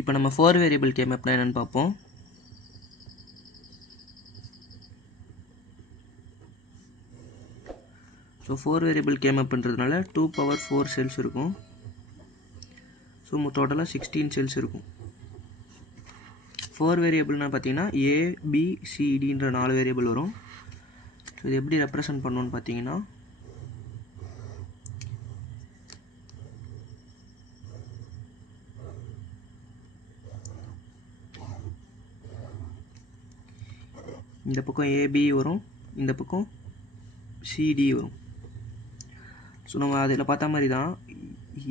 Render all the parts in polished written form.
இப்போ நம்ம 4 variable K மேப்னா என்னென்னு பார்ப்போம். ஸோ 4 வேரியபிள் கே மேப்ன்றதுனால 2 பவர் 4 செல்ஸ் இருக்கும். ஸோ டோட்டலாக 16 செல்ஸ் இருக்கும். 4 வேரியபிள்னால் பார்த்தீங்கன்னா ஏபிசிடின்ற 4 வேரியபிள் வரும். ஸோ இது எப்படி ரெப்ரசன்ட் பண்ணணும்னு பார்த்தீங்கன்னா, இந்த பக்கம் ஏபி வரும், இந்த பக்கம் சிடி வரும். ஸோ நம்ம அதில் பார்த்த மாதிரி தான்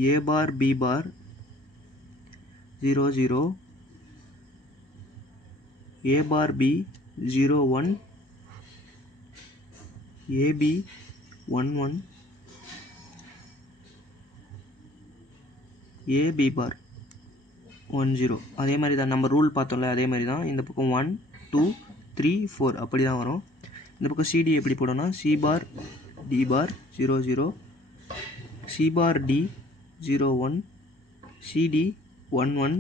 ஏ பார் பி பார் 0 0, ஏ பார் பி 0 1, ஏபி 1 1, ஏபி பார் 1 0. அதே மாதிரி தான் நம்ம ரூல் பார்த்தோம்ல, அதே மாதிரி தான் இந்த பக்கம் 1 2 3 4 அப்படி தான் வரும். இந்த பக்கம் சிடி எப்படி போடணும்னா சி பார் டி பார் 0 0, C bar D 0 1, CD 1 1,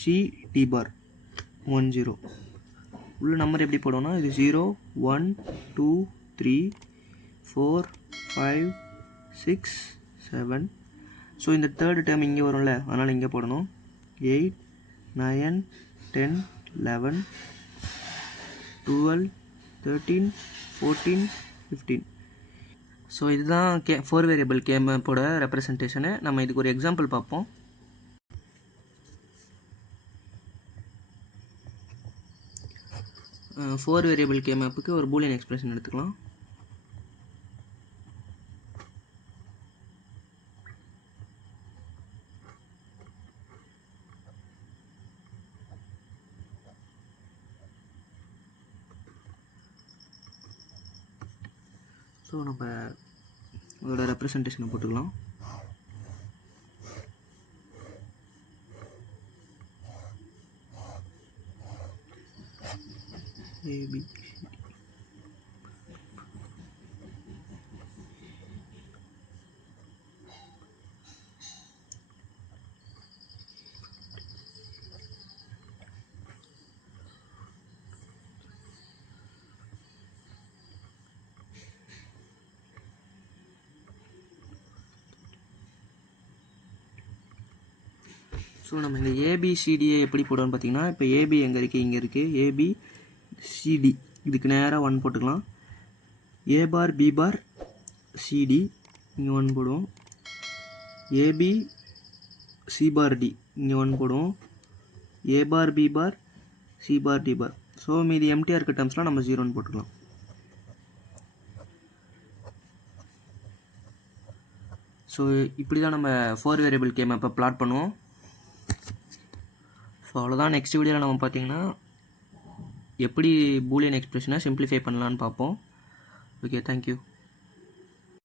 C D பார் 1 0. உள்ள நம்பர் எப்படி போடணும்னா இது 0 1 2 3 4 5 6 7. ஸோ இந்த தேர்டு டேர்ம் இங்கே வரும்ல, அதனால் இங்கே போடணும் 8 9 10 11 12 13 14 15. ஸோ இதுதான் 4 வேரியபிள் கே மேப்போட ரெப்ரசன்டேஷனு. நம்ம இதுக்கு ஒரு எக்ஸாம்பிள் பார்ப்போம். ஃபோர் வேரியபிள் கே மேப்புக்கு ஒரு பூலியன் எக்ஸ்பிரஷன் எடுத்துக்கலாம். ஸோ நம்ம அதோட ரெப்ரசன்டேஷனை போட்டுக்கலாம். ஏபி ஸோ நம்ம இந்த ஏபிசிடியை எப்படி போடுவோம்னு பார்த்தீங்கன்னா, இப்போ ஏபி எங்கே இருக்குது, இங்கே இருக்குது. ஏபிசிடி இதுக்கு நேராக 1 போட்டுக்கலாம். ஏ பார் பி பார் சிடி இங்கே 1 போடுவோம். ஏபி சி பார் டி இங்கே 1 போடுவோம். ஏ bar B bar C bar D பார். ஸோ மீதி எம்டிஆர் இருக்க டேர்ம்ஸ்லாம் நம்ம 0ன்னு போட்டுக்கலாம். ஸோ இப்படி தான் நம்ம 4 வேரியபிள் கே மேப்பை பிளாட் பண்ணுவோம். ஸோ அவ்வளோதான். நெக்ஸ்ட் வீடியோவில் நம்ம பார்த்தீங்கன்னா எப்படி பூலியன் எக்ஸ்பிரஷனை சிம்பிளிஃபை பண்ணலான்னு பார்ப்போம். Okay, thank you.